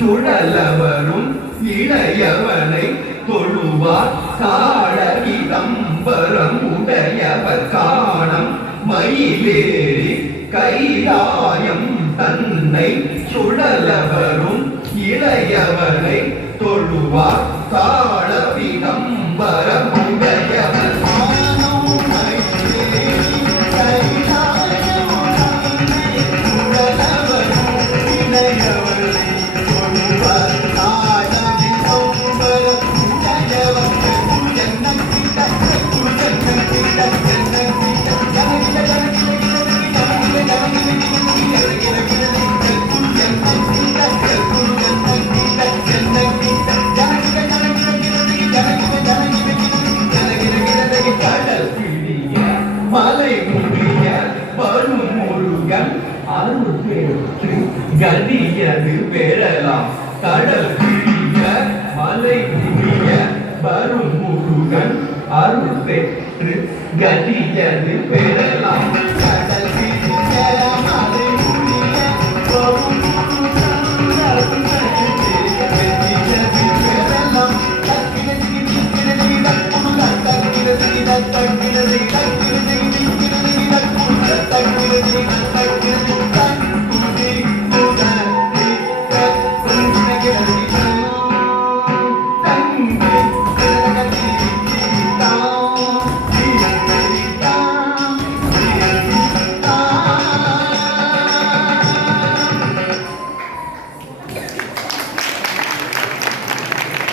சுழலவரும் இளையவனை தொழுவார் தாழ இளம்பரம் உடையவர் காணம் மயிலேறி கைலாயம் தன்னை சுழலவரும் இளையவனை தொழுவார் தாழ இளம்பரம் உடையவர் மலை முடிய வரும் முருகன் அருள் பெற்று கதியது பெறலாம் கடல் பிடிய மலை முடிய வரும் முருகன் அருள் பெற்று கதியது பெறலாம் கடல் பிடிய மலை முடிய வரும் முருகன்